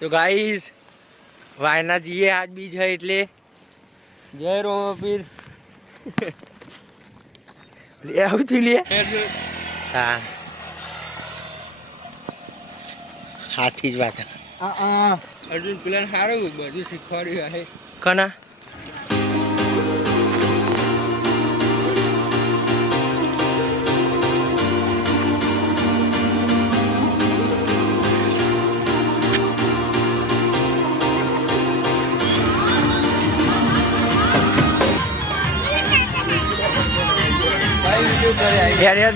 તો ગાઈસ વાયના જઈએ આજ બીજ है એટલે જય રોમપીર લે આવતી લે હા હાથી જ વાત અર્જુન પ્લાન સારું બધું શીખવાડ્યું છે કના यार यार